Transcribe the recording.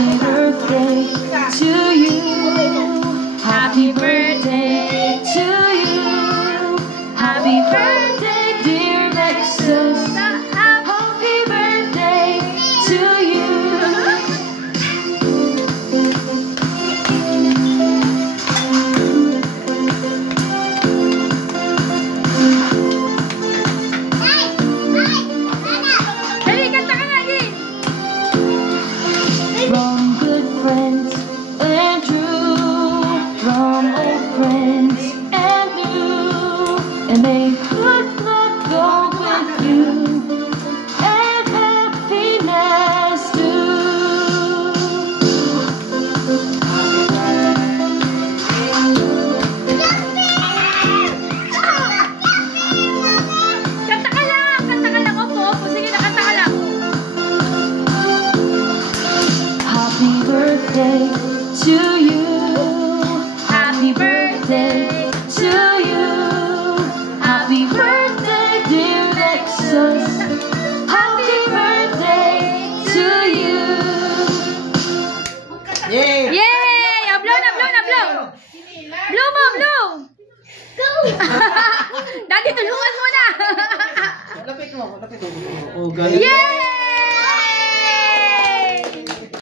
Happy birthday to you. Happy birthday to you. Happy birthday, dear Lexus. Happy birthday to you. From good friends and true, from old friends and new, and may good luck go with you, and happiness too. Kanta ka lang, opo, sige na, kanta ka lang. Happy birthday to you. Happy birthday to you. Happy birthday, dear Lexus. Happy birthday to you. Yay! Yay! Blow na, blow na, blow! Blow mo, blow! Go! Daddy, tulungan mo na! Lapit mo. Oh, galing. Yay!